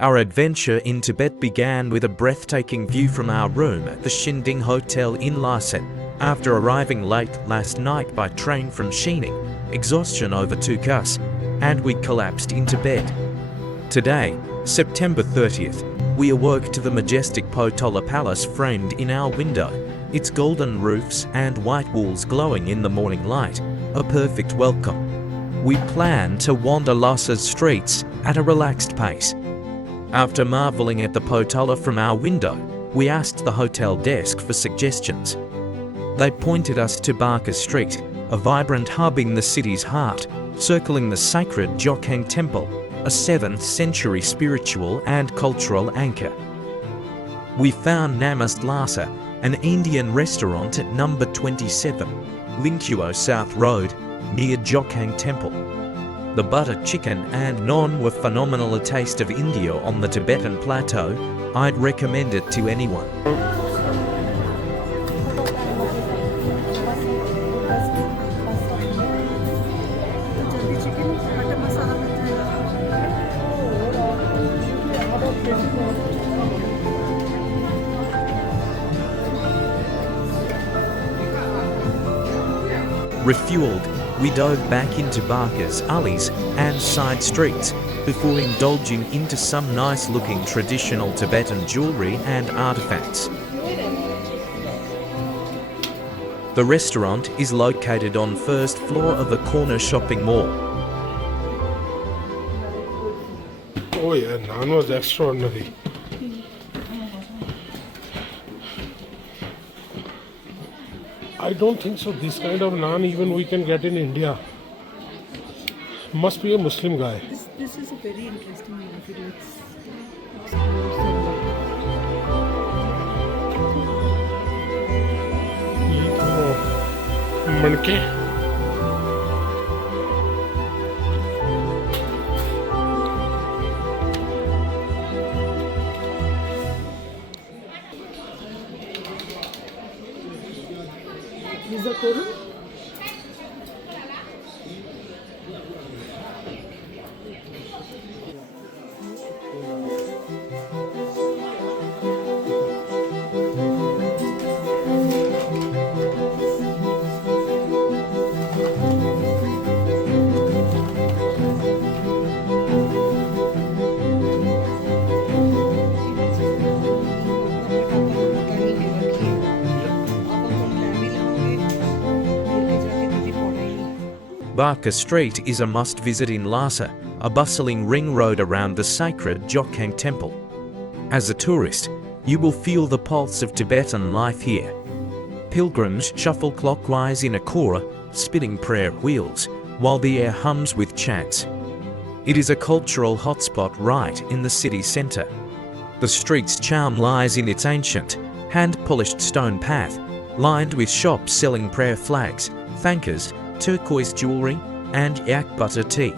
Our adventure in Tibet began with a breathtaking view from our room at the Shinding Hotel in Lhasa. After arriving late last night by train from Xining, exhaustion overtook us, and we collapsed into bed. Today, September 30th, we awoke to the majestic Potala Palace framed in our window, its golden roofs and white walls glowing in the morning light, a perfect welcome. We plan to wander Lhasa's streets at a relaxed pace. After marveling at the Potala from our window, we asked the hotel desk for suggestions. They pointed us to Barkhor Street, a vibrant hub in the city's heart, circling the sacred Jokhang Temple, a 7th century spiritual and cultural anchor. We found Namaste Lhasa, an Indian restaurant at number 27, Lingkuo South Road, near Jokhang Temple. The butter chicken and naan were phenomenal. A taste of India on the Tibetan plateau. I'd recommend it to anyone. Refueled, we dove back into Barkhor's alleys and side streets before indulging into some nice-looking traditional Tibetan jewellery and artefacts. The restaurant is located on first floor of a corner shopping mall. Oh yeah, naan was extraordinary. I don't think so. This kind of naan even we can get in India. Must be a Muslim guy. This is a very interesting video. Manke. Is a Koran? Barkhor Street is a must-visit in Lhasa, a bustling ring road around the sacred Jokhang Temple. As a tourist, you will feel the pulse of Tibetan life here. Pilgrims shuffle clockwise in a kora, spinning prayer wheels, while the air hums with chants. It is a cultural hotspot right in the city centre. The street's charm lies in its ancient, hand-polished stone path, lined with shops selling prayer flags, thangkas, turquoise jewellery, and yak butter tea.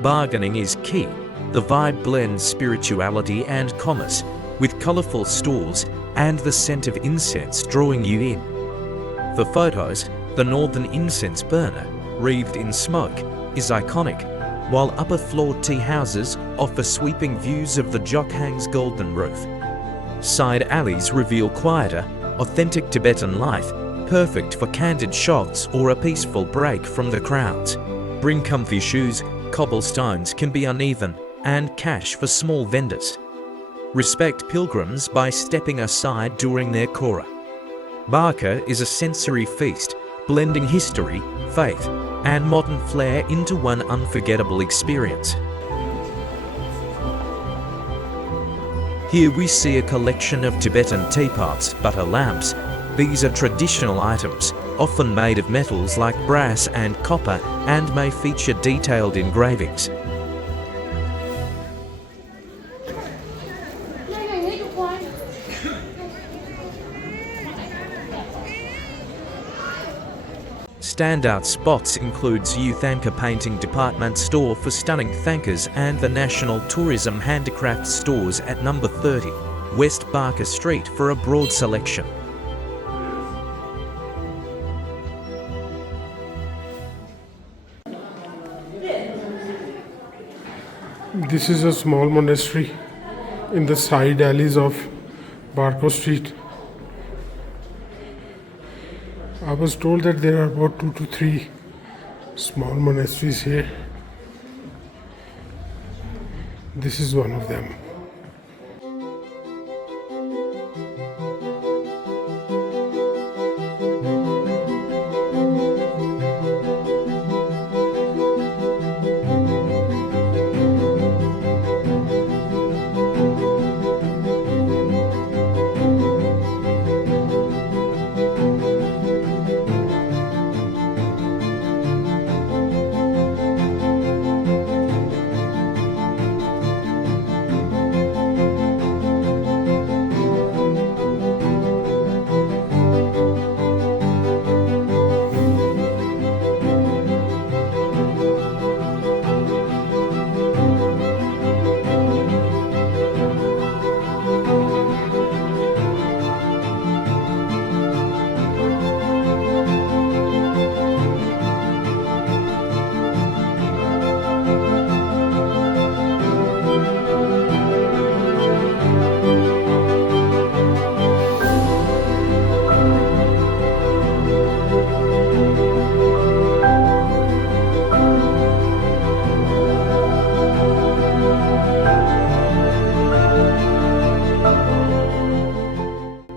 Bargaining is key. The vibe blends spirituality and commerce, with colourful stalls and the scent of incense drawing you in. For photos, the northern incense burner, wreathed in smoke, is iconic, while upper floor tea houses offer sweeping views of the Jokhang's golden roof. Side alleys reveal quieter, authentic Tibetan life, perfect for candid shots or a peaceful break from the crowds. Bring comfy shoes, cobblestones can be uneven, and cash for small vendors. Respect pilgrims by stepping aside during their kora. Barkhor is a sensory feast, blending history, faith, and modern flair into one unforgettable experience. Here we see a collection of Tibetan teapots, butter lamps. These are traditional items, often made of metals like brass and copper, and may feature detailed engravings. Standout spots includes Thangka Painting Department store for stunning thangkas and the National Tourism Handicraft stores at number 30, West Barkhor Street for a broad selection. This is a small monastery. in the side alleys of Barkhor Street. I was told that there are about 2 to 3 small monasteries here. This is one of them.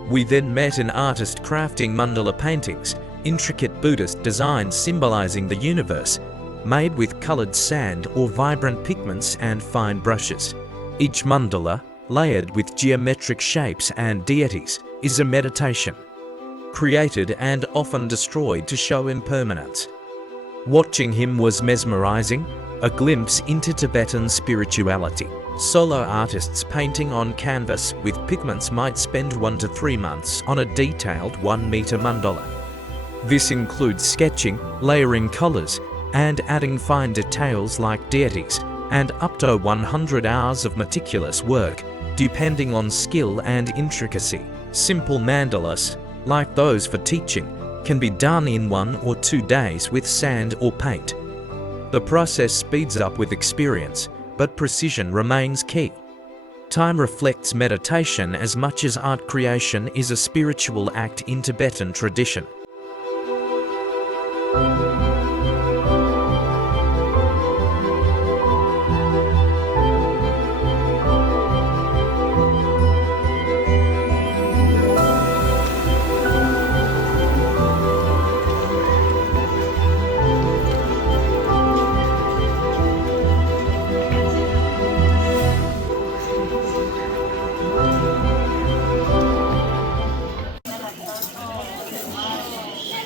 We then met an artist crafting mandala paintings, intricate Buddhist designs symbolizing the universe, made with colored sand or vibrant pigments and fine brushes. Each mandala, layered with geometric shapes and deities, is a meditation, created and often destroyed to show impermanence. Watching him was mesmerizing, a glimpse into Tibetan spirituality. Solo artists painting on canvas with pigments might spend 1 to 3 months on a detailed 1-meter mandala. This includes sketching, layering colors, and adding fine details like deities, and up to 100 hours of meticulous work, depending on skill and intricacy. Simple mandalas, like those for teaching, can be done in 1 or 2 days with sand or paint. The process speeds up with experience, but precision remains key. Time reflects meditation as much as art creation is a spiritual act in Tibetan tradition.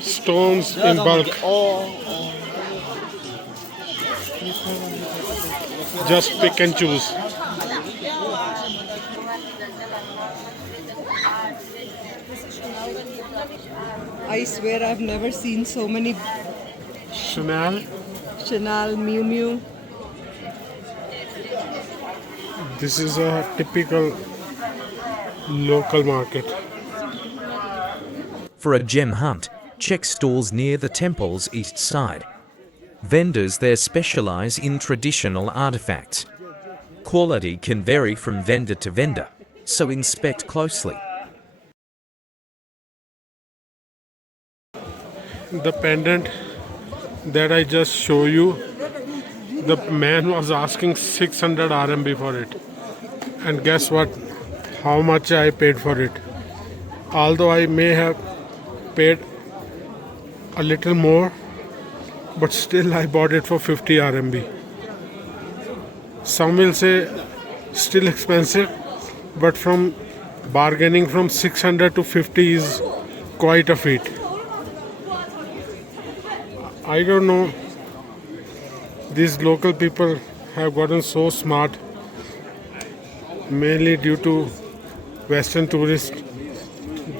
Stones in bulk. Just pick and choose. I swear I've never seen so many Chanel. Miu Miu. This is a typical local market. For a gem hunt, check stalls near the temple's east side. Vendors there specialize in traditional artifacts. Quality can vary from vendor to vendor, so inspect closely. The pendant that I just show you, the man was asking 600 RMB for it. And guess what? How much I paid for it. Although I may have paid a little more, but still I bought it for 50 RMB. Some will say still expensive, but from bargaining from 600 to 50 is quite a feat. I don't know, these local people have gotten so smart, mainly due to Western tourists,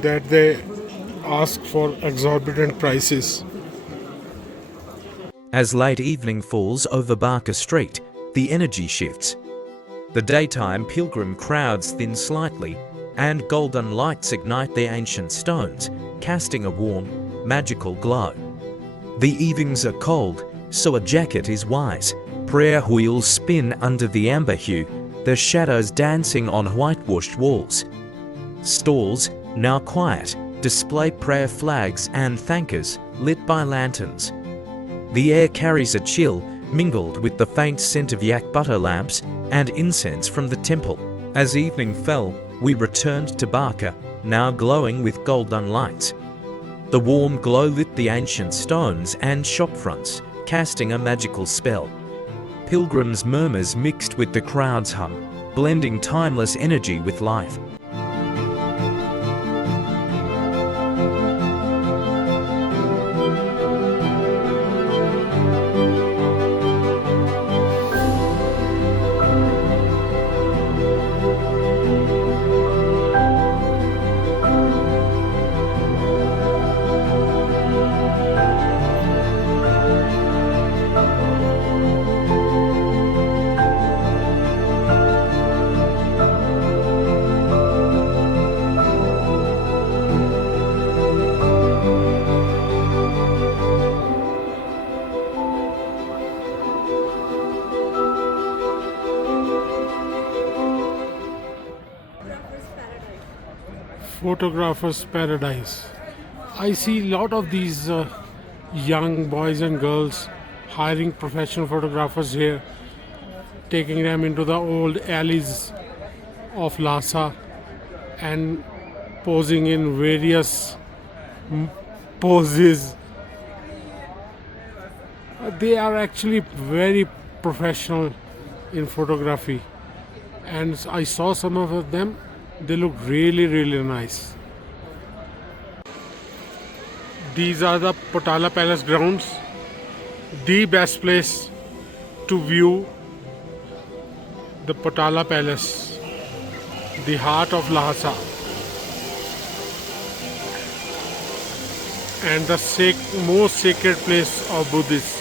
that they ask for exorbitant prices. As late evening falls over Barkhor Street, the energy shifts. The daytime pilgrim crowds thin slightly, and golden lights ignite the ancient stones, casting a warm, magical glow. The evenings are cold, so a jacket is wise. Prayer wheels spin under the amber hue, their shadows dancing on whitewashed walls. Stalls, now quiet, display prayer flags and thangkas lit by lanterns. The air carries a chill, mingled with the faint scent of yak butter lamps and incense from the temple. As evening fell, we returned to Barkhor, now glowing with golden lights. The warm glow lit the ancient stones and shop fronts, casting a magical spell. Pilgrims' murmurs mixed with the crowd's hum, blending timeless energy with life. Photographer's paradise. I see a lot of these young boys and girls hiring professional photographers here, taking them into the old alleys of Lhasa and posing in various poses. They are actually very professional in photography, and I saw some of them. They look really nice. These are the Potala Palace grounds, the best place to view the Potala Palace, the heart of Lhasa, and the most sacred place of Buddhists.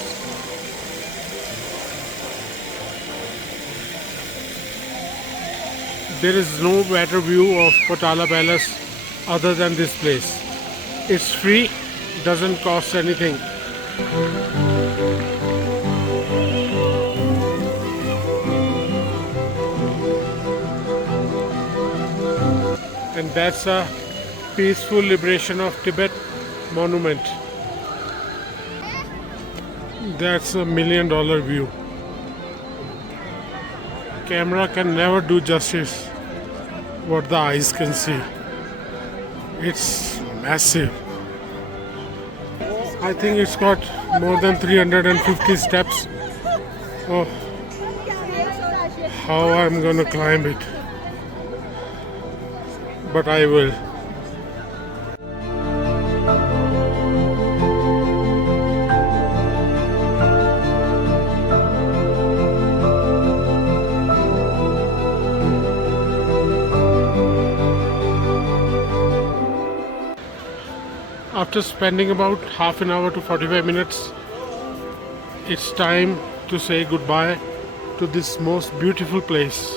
There is no better view of Potala Palace other than this place. It's free, doesn't cost anything. And that's a peaceful liberation of Tibet monument. That's $1 million view. Camera can never do justice what the eyes can see. It's massive. I think it's got more than 350 steps. Oh, how I'm gonna climb it. But I will. After spending about half an hour to 45 minutes, it's time to say goodbye to this most beautiful place.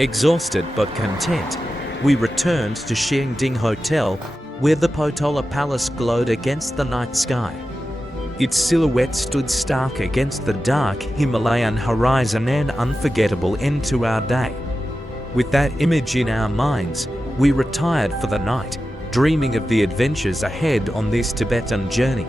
Exhausted but content, we returned to Xiangding Hotel, where the Potala Palace glowed against the night sky. Its silhouette stood stark against the dark Himalayan horizon, an unforgettable end to our day. With that image in our minds, we retired for the night, dreaming of the adventures ahead on this Tibetan journey.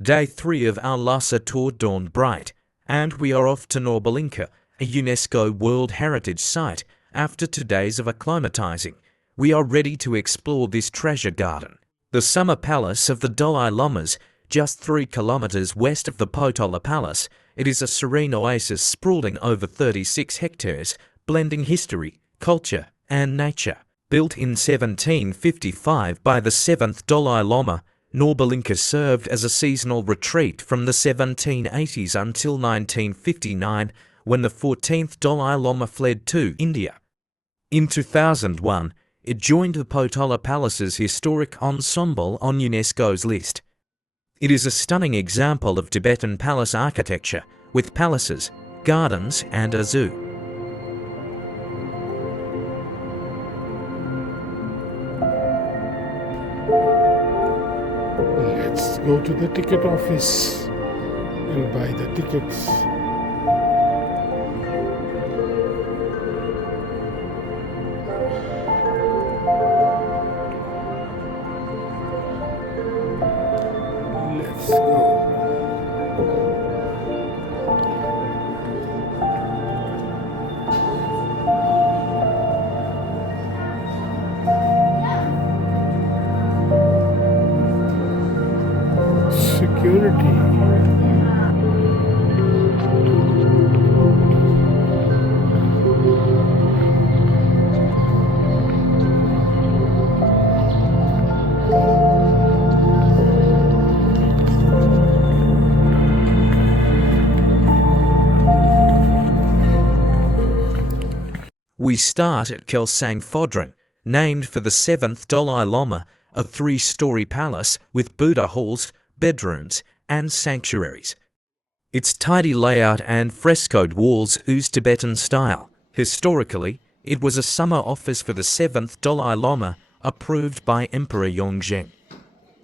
Day 3 of our Lhasa tour dawned bright, and we are off to Norbulingka, a UNESCO World Heritage Site. After 2 days of acclimatizing, we are ready to explore this treasure garden. The summer palace of the Dalai Lamas, Just 3 kilometers west of the Potala Palace, it is a serene oasis sprawling over 36 hectares, blending history, culture, and nature. Built in 1755 by the 7th Dalai Lama, Norbulingka served as a seasonal retreat from the 1780s until 1959, when the 14th Dalai Lama fled to India. In 2001, it joined the Potala Palace's historic ensemble on UNESCO's list. It is a stunning example of Tibetan palace architecture, with palaces, gardens, and a zoo. Let's go to the ticket office and buy the tickets. Let's go. Security. We start at Tsokyil Phodrang, named for the 7th Dalai Lama, a 3-story palace with Buddha halls, bedrooms, and sanctuaries. Its tidy layout and frescoed walls ooze Tibetan style. Historically, it was a summer office for the 7th Dalai Lama, approved by Emperor Yongzheng.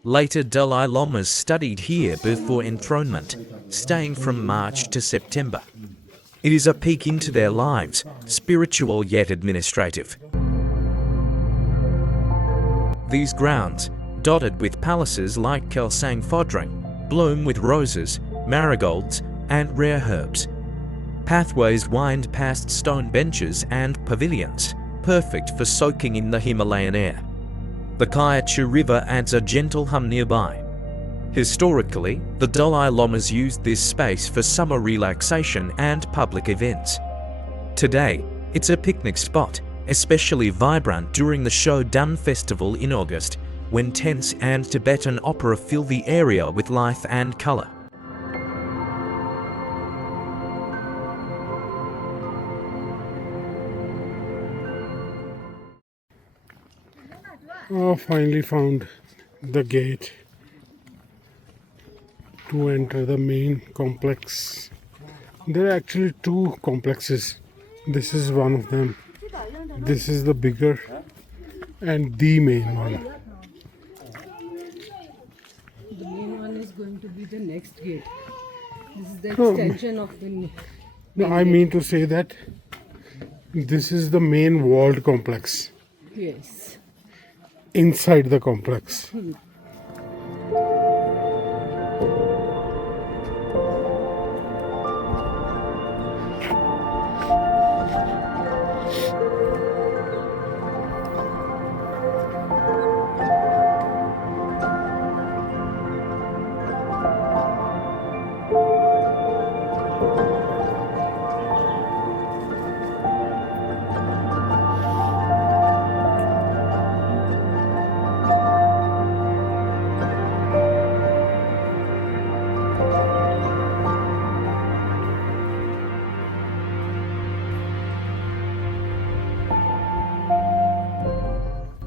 Later Dalai Lamas studied here before enthronement, staying from March to September. It is a peek into their lives, spiritual yet administrative. These grounds, dotted with palaces like Tsokyil Phodrang, bloom with roses, marigolds, and rare herbs. Pathways wind past stone benches and pavilions, perfect for soaking in the Himalayan air. The Kyachu River adds a gentle hum nearby. Historically, the Dalai Lamas used this space for summer relaxation and public events. Today, it's a picnic spot, especially vibrant during the Shoutout festival in August, when tents and Tibetan opera fill the area with life and color. Oh, finally found the gate to enter the main complex. There are actually 2 complexes. This is one of them. This is the bigger and the main one. The main one is going to be the next gate. This is the extension of the main I gate. mean to say that this is the main walled complex. Yes. Inside the complex.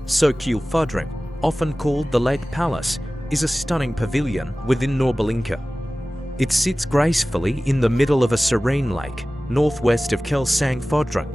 Tsokyil Phodrang, often called the Lake Palace, is a stunning pavilion within Norbulingka. It sits gracefully in the middle of a serene lake, northwest of Tsokyil Phodrang.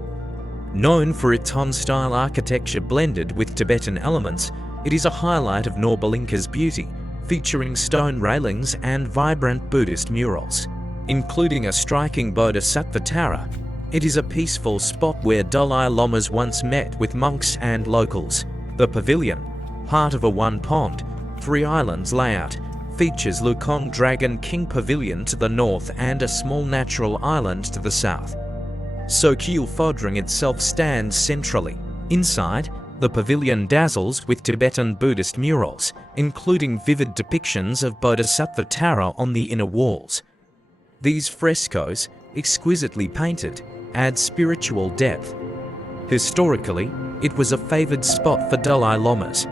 Known for its Han-style architecture blended with Tibetan elements, it is a highlight of Norbulinka's beauty, featuring stone railings and vibrant Buddhist murals. Including a striking Bodhisattva tower, it is a peaceful spot where Dalai Lamas once met with monks and locals. The pavilion, part of a 1-pond, 3-islands layout, features Lukong Dragon King Pavilion to the north and a small natural island to the south. Tsokyil Phodrang itself stands centrally. Inside, The pavilion dazzles with Tibetan Buddhist murals, including vivid depictions of Bodhisattva Tara on the inner walls. These frescoes, exquisitely painted, add spiritual depth. Historically, it was a favored spot for Dalai Lamas.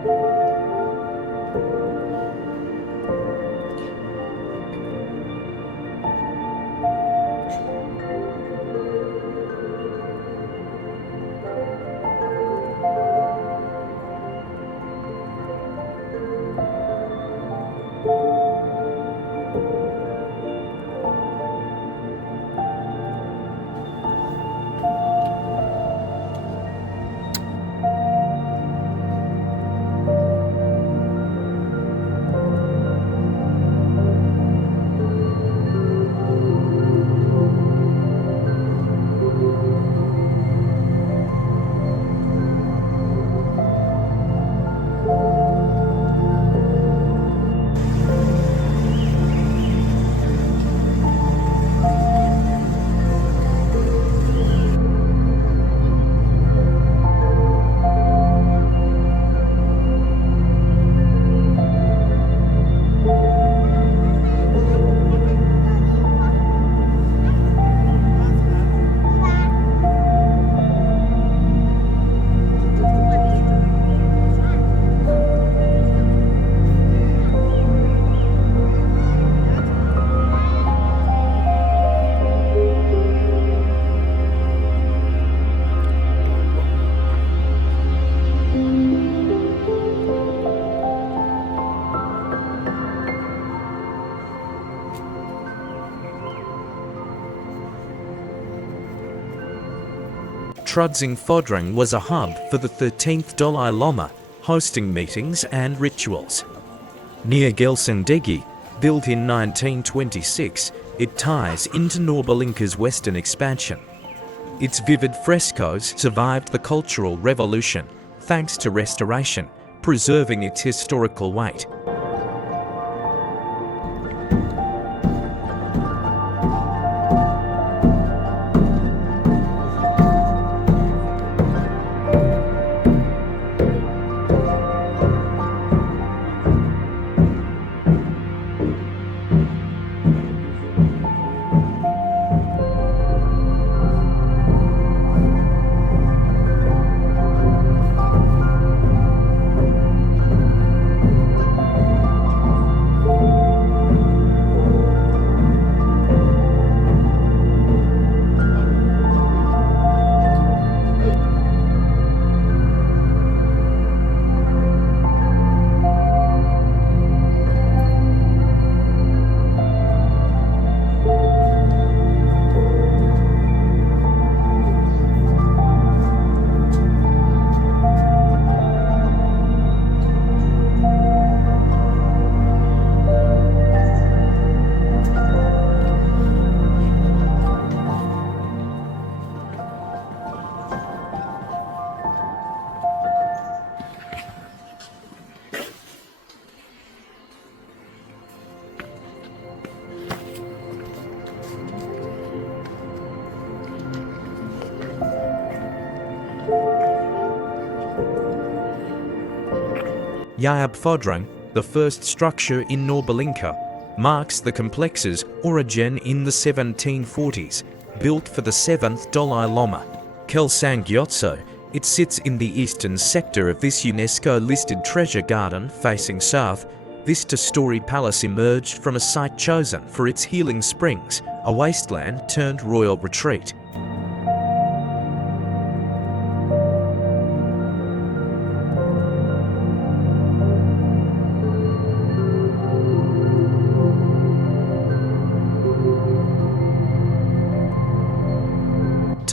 Tsokyil Phodrang was a hub for the 13th Dalai Lama, hosting meetings and rituals. Near Gelsendegi, built in 1926, it ties into Norbulinka's western expansion. Its vivid frescoes survived the Cultural Revolution, thanks to restoration, preserving its historical weight. Tsokyil Phodrang, the first structure in Norbulingka, marks the complex's origin in the 1740s, built for the 7th Dalai Lama, Kelsang Gyotso. It sits in the eastern sector of this UNESCO-listed treasure garden facing south. This two-story palace emerged from a site chosen for its healing springs, a wasteland turned royal retreat.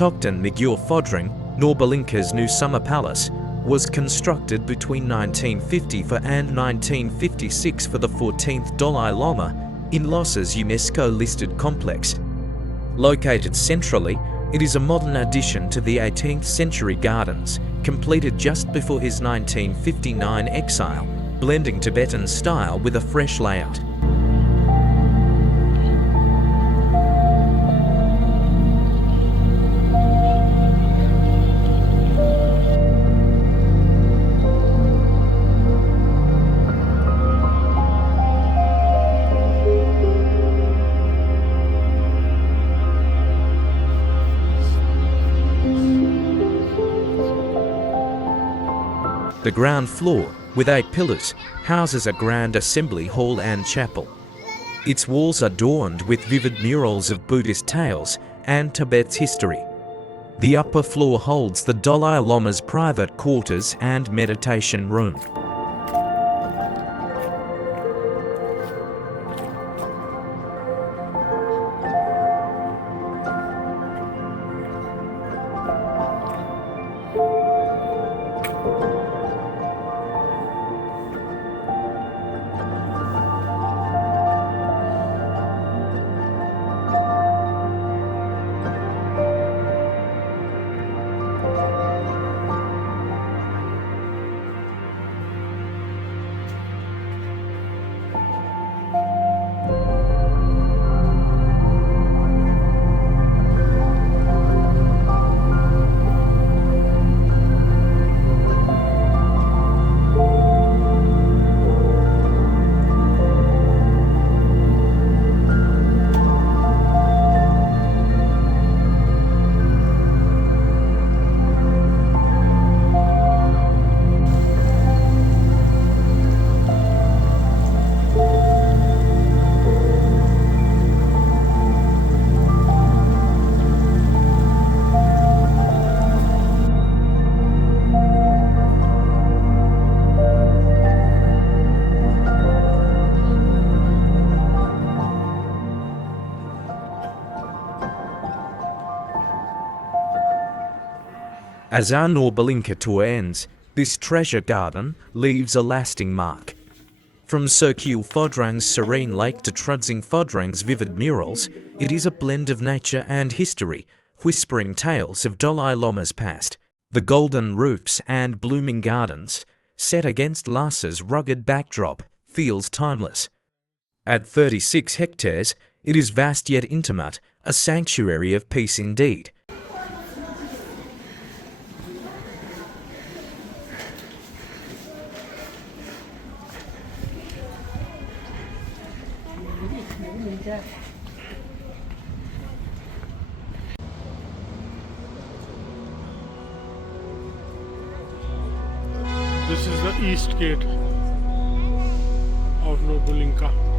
Takten Migyur Phodrang, Norbulinka's new summer palace, was constructed between 1950 and 1956 for the 14th Dalai Lama in Lhasa's UNESCO-listed complex. Located centrally, it is a modern addition to the 18th century gardens, completed just before his 1959 exile, blending Tibetan style with a fresh layout. The ground floor, with 8 pillars, houses a grand assembly hall and chapel. Its walls are adorned with vivid murals of Buddhist tales and Tibet's history. The upper floor holds the Dalai Lama's private quarters and meditation room. As our Norbulingka tour ends, this treasure garden leaves a lasting mark. From Tsokyil Phodrang's serene lake to Takten Migyur's vivid murals, it is a blend of nature and history, whispering tales of Dalai Lama's past. The golden roofs and blooming gardens, set against Lhasa's rugged backdrop, feels timeless. At 36 hectares, it is vast yet intimate, a sanctuary of peace indeed. This is the east gate of Norbulingka.